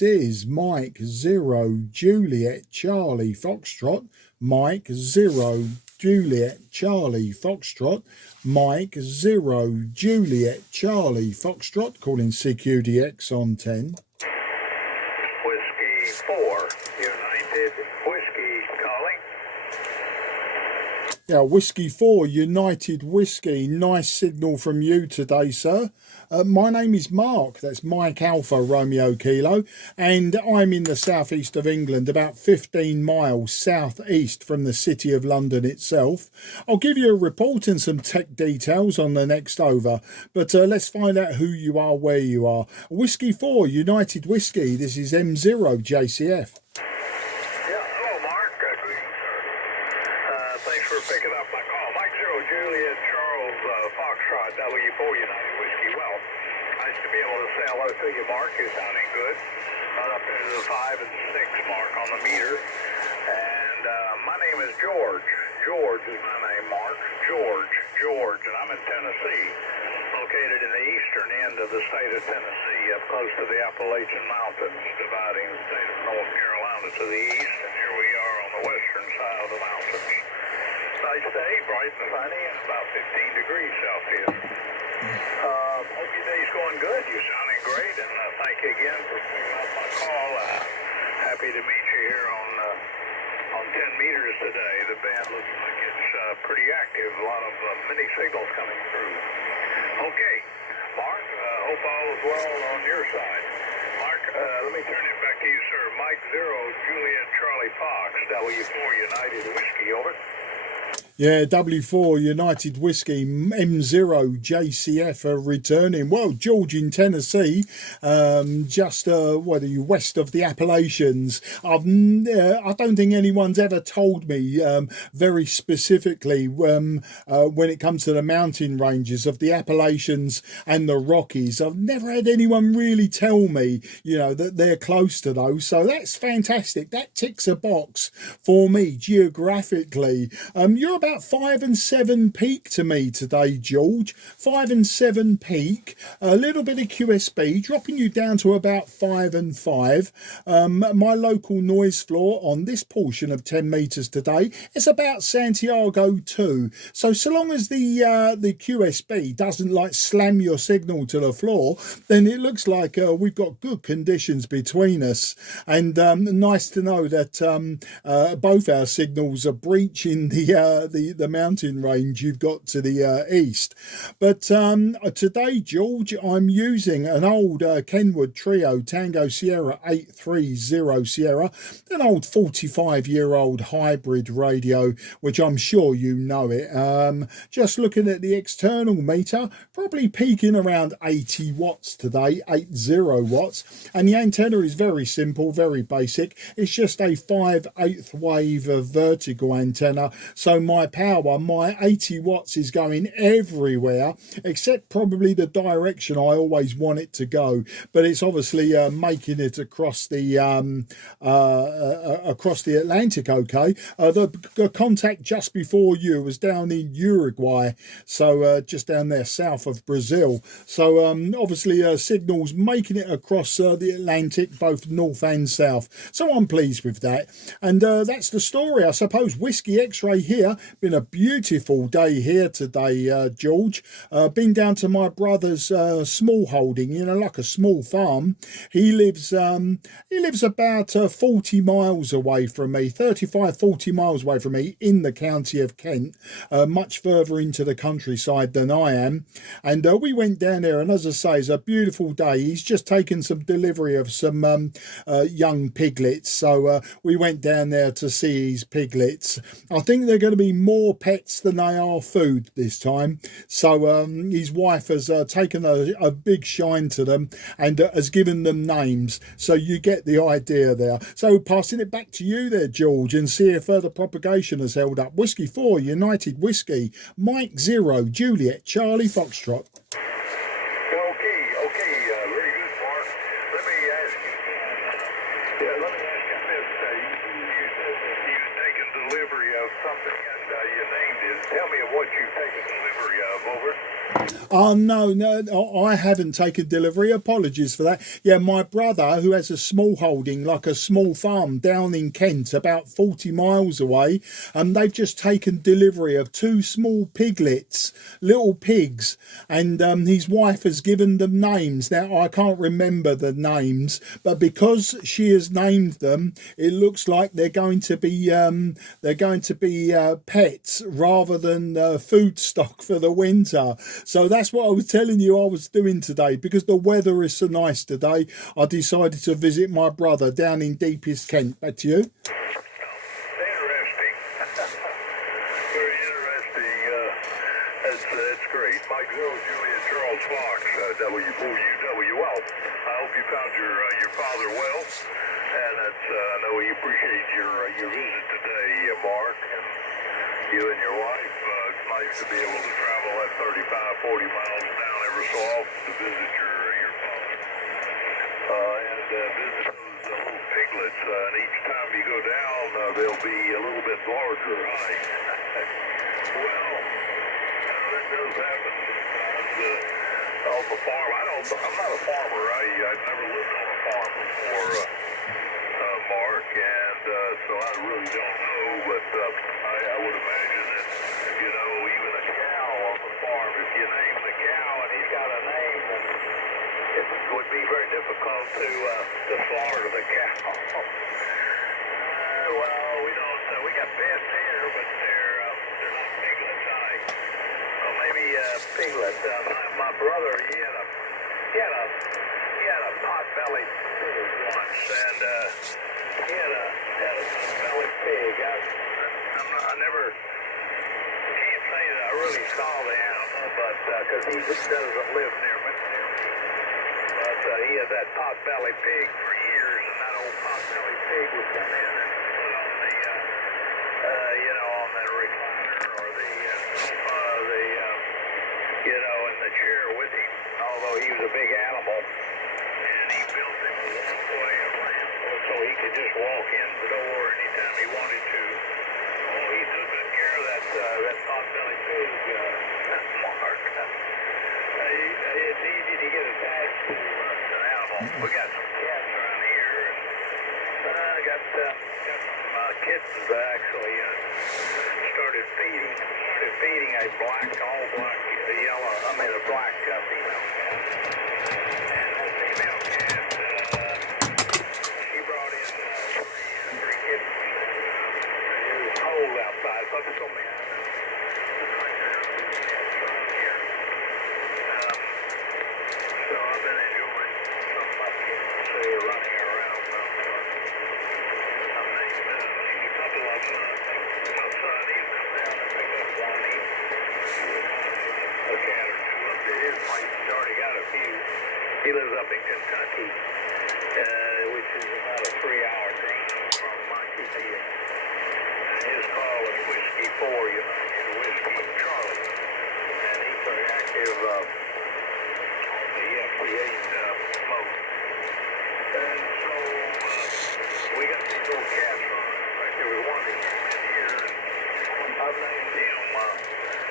this is Mike 0 Juliet Charlie Foxtrot, Mike 0 Juliet Charlie Foxtrot, Mike 0 Juliet Charlie Foxtrot, calling CQDX on 10. Whiskey 4, United Whiskey calling. Yeah, Whiskey 4, United Whiskey. Nice signal from you today, sir. My name is Mark. That's Mike Alpha Romeo Kilo. And I'm in the southeast of England, about 15 miles southeast from the city of London itself. I'll give you a report and some tech details on the next over. But let's find out who you are, where you are. Whiskey 4, United Whiskey. This is M0 JCF. Thanks for picking up my call. Mike 0 Juliet Charles Foxtrot W4 United Whiskey. Well, nice to be able to say hello to you, Mark. You're sounding good. Right up into the 5 and 6 mark on the meter. And my name is George. George is my name, Mark. George. And I'm in Tennessee, located in the eastern end of the state of Tennessee, up close to the Appalachian Mountains, dividing the state of North Carolina to the east. And here we are on the western side of the mountains. Nice day, bright and sunny, and about 15 degrees Celsius. Hope your day's going good. You're sounding great, and thank you again for picking up my call. Happy to meet you here on 10 meters today. The band looks like it's pretty active. A lot of mini signals coming through. Okay, Mark, hope all is well on your side. Mark, let me turn it back to you, sir. Mike 0 Juliet Charlie Fox, W4 United Whiskey, over. Yeah, W4 United Whiskey, M0 JCF are returning. Well, George in Tennessee, just west of the Appalachians. I don't think anyone's ever told me very specifically when it comes to the mountain ranges of the Appalachians and the Rockies. I've never had anyone really tell me, that they're close to those. So that's fantastic. That ticks a box for me geographically. You're about 5 and 7 peak to me today, George. 5 and 7 peak, a little bit of QSB, dropping you down to about 5 and 5. My local noise floor on this portion of 10 meters today is about Santiago 2. So long as the QSB doesn't slam your signal to the floor, then it looks like we've got good conditions between us. And nice to know that both our signals are breaching the mountain range you've got to the east. But today, George, I'm using an old Kenwood Trio Tango Sierra 830 Sierra, an old 45-year-old hybrid radio, which I'm sure you know it. Just looking at the external meter, probably peaking around 80 watts today, 80 watts. And the antenna is very simple, very basic. It's just a 5/8 wave vertical antenna. So my power, my 80 watts is going everywhere, except probably the direction I always want it to go. But it's obviously making it across the Atlantic. Okay, the contact just before you was down in Uruguay, so just down there south of Brazil. So obviously signals making it across the Atlantic, both north and south. So I'm pleased with that, and that's the story, I suppose. Whiskey X-ray here. Been a beautiful day here today, George. Been down to my brother's small holding, like a small farm. He lives about 40 miles away from me, 35-40 miles away from me, in the county of Kent, much further into the countryside than I am. And we went down there, and as I say, it's a beautiful day. He's just taken some delivery of some young piglets, so we went down there to see his piglets. I think they're going to be more pets than they are food this time. So his wife has taken a big shine to them and has given them names. So you get the idea there. So passing it back to you there, George, and see if further propagation has held up. Whiskey 4 United Whiskey, Mike 0 Juliet Charlie Foxtrot. Okay, very good, Mark. Let me ask you this. You said that you've taken delivery of something and you named it. Tell me what you've taken delivery of, over. Oh, no, I haven't taken delivery. Apologies for that. Yeah, my brother, who has a small holding, like a small farm down in Kent, about 40 miles away, they've just taken delivery of 2 small piglets, little pigs, and his wife has given them names. Now, I can't remember the names, but because she has named them, it looks like they're going to be pets rather than food stock for the winter. So that's what I was telling you I was doing today. Because the weather is so nice today, I decided to visit my brother down in deepest Kent. Back to you. Interesting. Very interesting. That's great. Mike Joe, Julian Charles Fox, W4UW. Well, I hope you found your father well, and I know he appreciates your visit today, Mark, and you and your wife. It's nice to be able to travel that 35, 40 miles down every so often to visit your father, and visit those little piglets. And each time you go down, they'll be a little bit larger, right? Well, that does happen sometimes. On the farm, I'm not a farmer. I've never lived on a farm before, Mark, and so I really don't know, but I would imagine that, even a cow on the farm, if you name the cow and he's got a name, then it would be very difficult to slaughter the cow. Well, we got pets here, but they're not piglets. Well, maybe piglet. My brother, he had a pot-bellied pig once, and he had a pot-bellied pig. I never can't say that I really saw the animal, but because he just doesn't live near me. But he had that pot-bellied pig for years, and that old pot-bellied pig would come in and put on the on the recliner or in the chair with him. Although he was a big animal, and he built him a walkway around so he could just walk in the door anytime he wanted to. Oh, he took good care of that pot-bellied pig, Mark. It's easy to get attached to an animal. We got some cats around here, and I got some kittens actually. Started feeding a all black yellow, a black female cat. And that female cat, she brought in three kittens. It was cold outside, so they told me so I've been enjoying some of my kittens who are running around. I named a couple of them. My son, he'll come down and pick up one. A cat or two up to his place. He's already got a few. He lives up in Kentucky, which is about a 3-hour drive from my city. And his call is Whiskey 4, Whiskey Charlie. And he's very active on the FT8 smoke. And so we got these little cats on. In fact, there was one that came in here, and I've named him,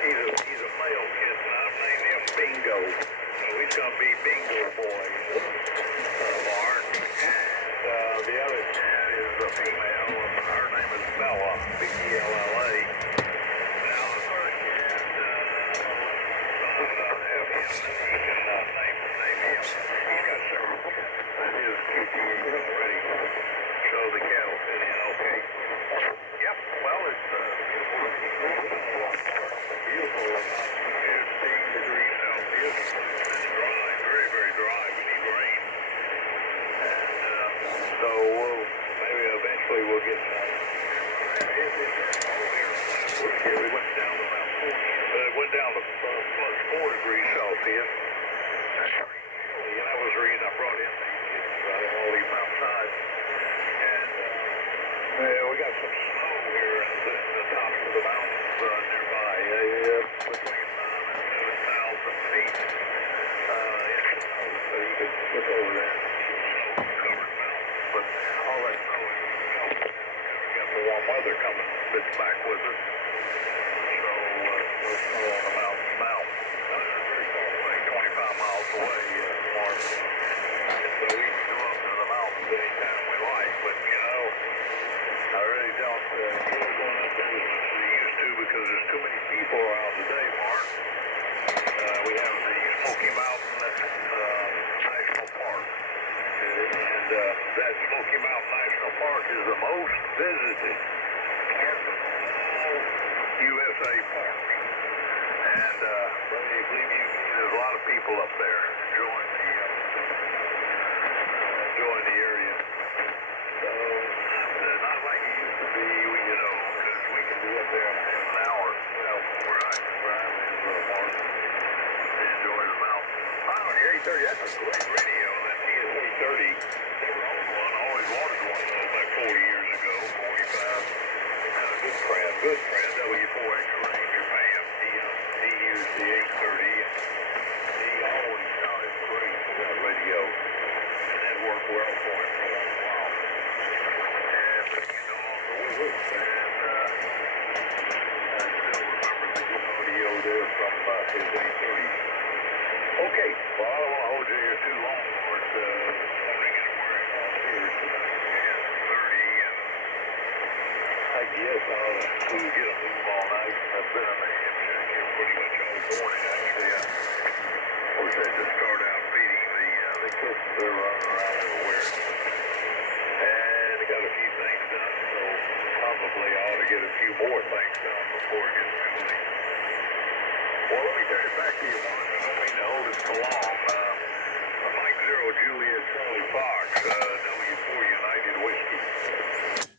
he's a male kitten, and I've named him Bingo. So he's going to be Bingo Boy, Mark. And the other cat is a female, and her name is Bella, B-E-L-L-A. Now, the third cat, I have him, and he can name him. He's got several cats. That is QTE already. So the cat will fit in okay. Yep, well, it's beautiful. 15 degrees Celsius. It's dry, very, very dry. We need rain. And so maybe eventually we'll get some. We went down to about 40. It went down to plus 4 degrees Celsius. And that was the reason I brought in these kittens. I didn't want to leave them outside. And we got some snow here at the tops of the mountains nearby. Between 9,000 and 7,000 feet. So you could look over there and see snow-covered mountains. But all that snow is melting. We got the warm weather coming. It's back with us. So no snow on the mountains now. Very cold. that Smoky Mountain National Park is the most visited park of all USA parks. And believe you me, there's a lot of people up there enjoying the area. So not like it used to be, you know, because we can be up there in half an hour. Well, where I live, Mark, and enjoy the mountain. Oh, the 830, that's a great radio. That TS-830, never owned one. I always wanted one though, about 40 years ago, 45. Had a good friend, W4X Ranger fan. He used the 830, and he always sounded great for that radio. And that worked well for him for a long while. And he's no longer with us. And I still remember the good audio there from his 830. Okay, well, I don't want to hold you here too long, Lord. This morning is wearing off here. It's 10:30, and I guess we'll get a move all night. I've been in the ham shack here pretty much all morning, actually. Of course, I had to start out feeding the kittens. They're running around everywhere. And I got a few things done, so probably I ought to get a few more things done before it gets too late. Well, let me turn it back to you, Mark. I don't mean to hold it so long. Mike Zero Juliet Charlie Fox, W4 United Whiskey.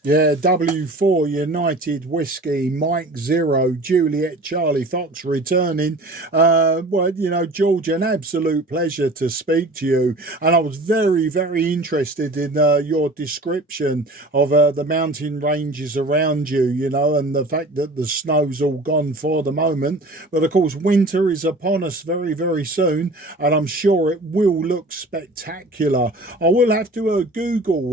Yeah, W4 United Whiskey, Mike Zero, Juliet Charlie Fox returning. Well, you know, George, an absolute pleasure to speak to you. And I was very, very interested in your description of the mountain ranges around you, you know, and the fact that the snow's all gone for the moment. But of course, winter is upon us very, very soon, and I'm sure it will look spectacular. I will have to Google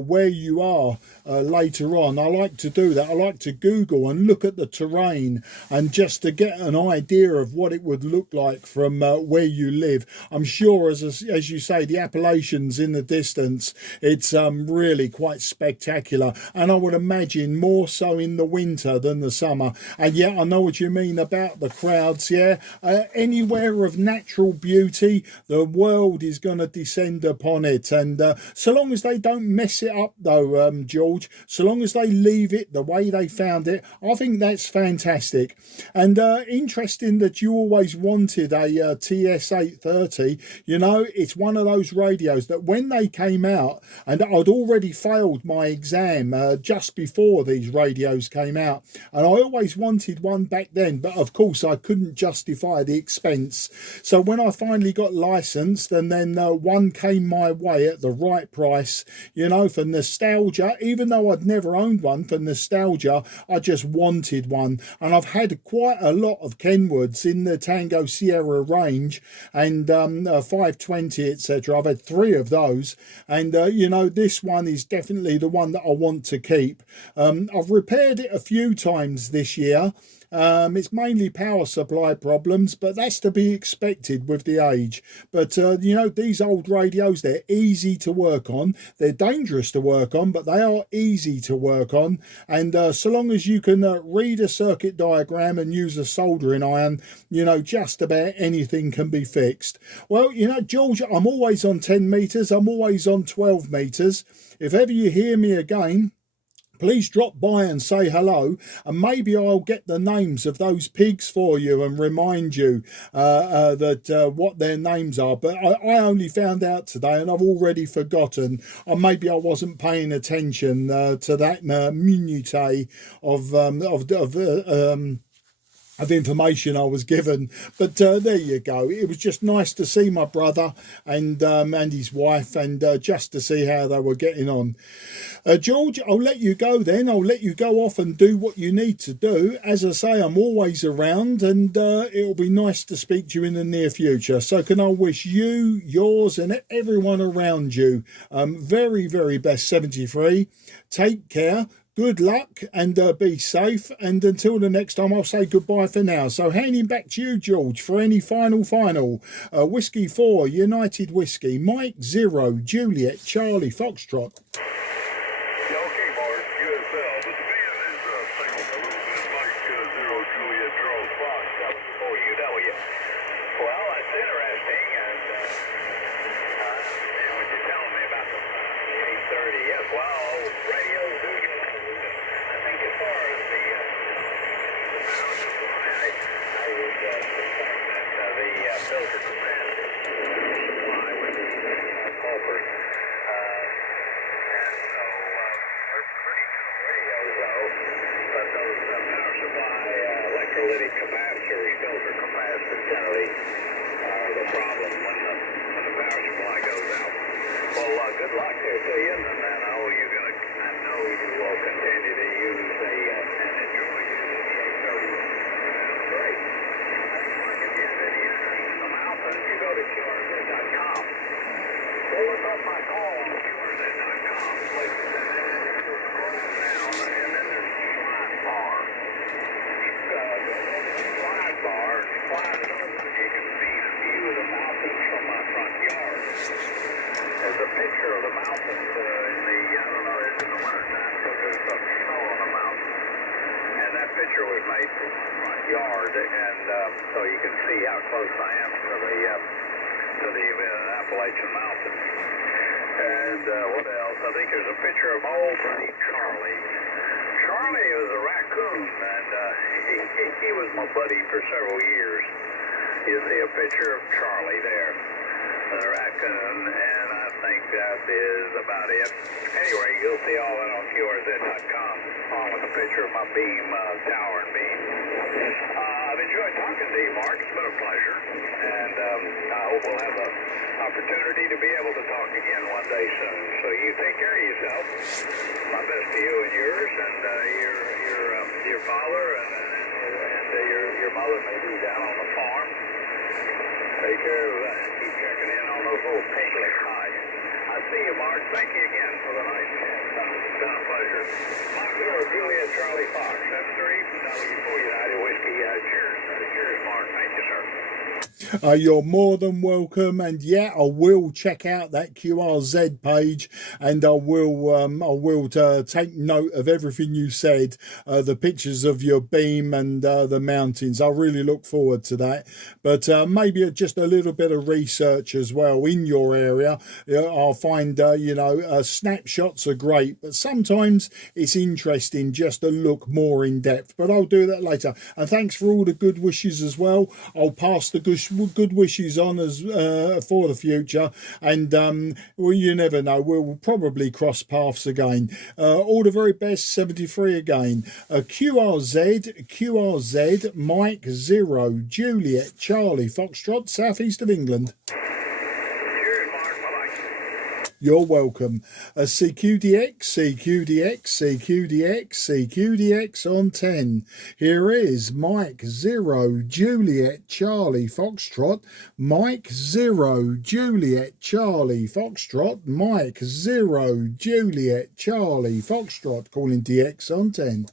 where you are later on. I like to do that. I like to Google and look at the terrain, and just to get an idea of what it would look like from where you live. I'm sure, as you say, the Appalachians in the distance, it's really quite spectacular, and I would imagine more so in the winter than the summer. And yeah, I know what you mean about the crowds. Yeah, anywhere of natural beauty, the world is going to descend upon it, and so long as they don't mess it up though, George, so long as they leave it the way they found it, I think that's fantastic. And interesting that you always wanted a TS-830. You know, it's one of those radios that when they came out, and I'd already failed my exam just before these radios came out, and I always wanted one back then, but of course I couldn't justify the expense. So when I finally got licensed, and then one came my way at the right price, you know, for nostalgia, even though I'd never owned one, for nostalgia, I just wanted one. And I've had quite a lot of Kenwoods in the Tango Sierra range, and 520, etc. I've had 3 of those, and you know, this one is definitely the one that I want to keep. I've repaired it a few times this year. It's mainly power supply problems, but that's to be expected with the age. But you know, these old radios, they're easy to work on. They're dangerous to work on, but they are easy to work on. And so long as you can read a circuit diagram and use a soldering iron, you know, just about anything can be fixed. Well, you know, George, I'm always on 10 meters. I'm always on 12 meters. If ever you hear me again, please drop by and say hello, and maybe I'll get the names of those pigs for you and remind you that what their names are. But I only found out today, and I've already forgotten, or maybe I wasn't paying attention to that minutiae of information I was given. But there you go. It was just nice to see my brother and his wife, and just to see how they were getting on. George, I'll let you go then. I'll let you go off and do what you need to do. As I say, I'm always around, and it'll be nice to speak to you in the near future. So can I wish you, yours, and everyone around you very, very best 73. Take care. Good luck, and be safe. And until the next time, I'll say goodbye for now. So handing back to you, George, for any final Whiskey 4 United Whiskey, Mike Zero Juliet Charlie Foxtrot. Yeah, okay, Mark, USL, but the band is singing a little bit Mike Zero Juliet Charles Fox, W4UW. Well, that's interesting, and what you're telling me about the Well, radios do get old. I think as far as the power supply, I would suspect that the filter capacity supply would be the culprit. And so we're pretty good radios, though. But those power supply electrolytic capacitors, filter capacitors, generally are the problem when the power supply goes out. Well, good luck there to you, and I know you will continue to use and enjoy using the 830. Great. Mark, if you're interested in the mountains, you go to QRZ.com. Go look up my call on QRZ.com, please. And then you'll scroll down, and then there's a slide bar. Slide bar, slide it over, and you can see the view of the mountains from my front yard. There's a picture of the mountains in the, I don't know, it's in the wintertime, so there's some snow on the mountain. And that picture was made from my front yard, and so you can see how close I am to the Appalachian Mountains. And what else? I think there's a picture of my old buddy Charlie. Charlie was a raccoon, and he was my buddy for several years. You see a picture of Charlie there, the raccoon, and I think that is about it. Anyway, you'll see all that on QRZ.com, along with a picture of my beam, tower and beam. I've enjoyed talking to you, Mark. It's been a pleasure, and I hope we'll have an opportunity to be able to talk again one day soon. So you take care of yourself. My best to you and yours, and your father and your mother may be down on the farm. Take care of that. Keep checking in on those little piglet hides. I see you, Mark. Thank you again for the nice chat. It's been a pleasure. Mike Zero, Juliet, Charlie Fox, 7-3, W4 United Whiskey. Cheers, Mark. Thank you, sir. You're more than welcome, and yeah, I will check out that QRZ page, and I will take note of everything you said, the pictures of your beam and the mountains. I really look forward to that. But maybe just a little bit of research as well in your area. I'll find snapshots are great, but sometimes it's interesting just to look more in depth. But I'll do that later. And thanks for all the good wishes as well. I'll pass the good wishes on as for the future, and well, you never know, we'll probably cross paths again. All the very best. 73 again. QRZ Mike 0 Juliet Charlie Foxtrot, southeast of England. You're welcome. CQDX on 10. Here is Mike 0 Juliet Charlie Foxtrot. Mike 0 Juliet Charlie Foxtrot. Mike 0 Juliet Charlie Foxtrot. Calling DX on 10.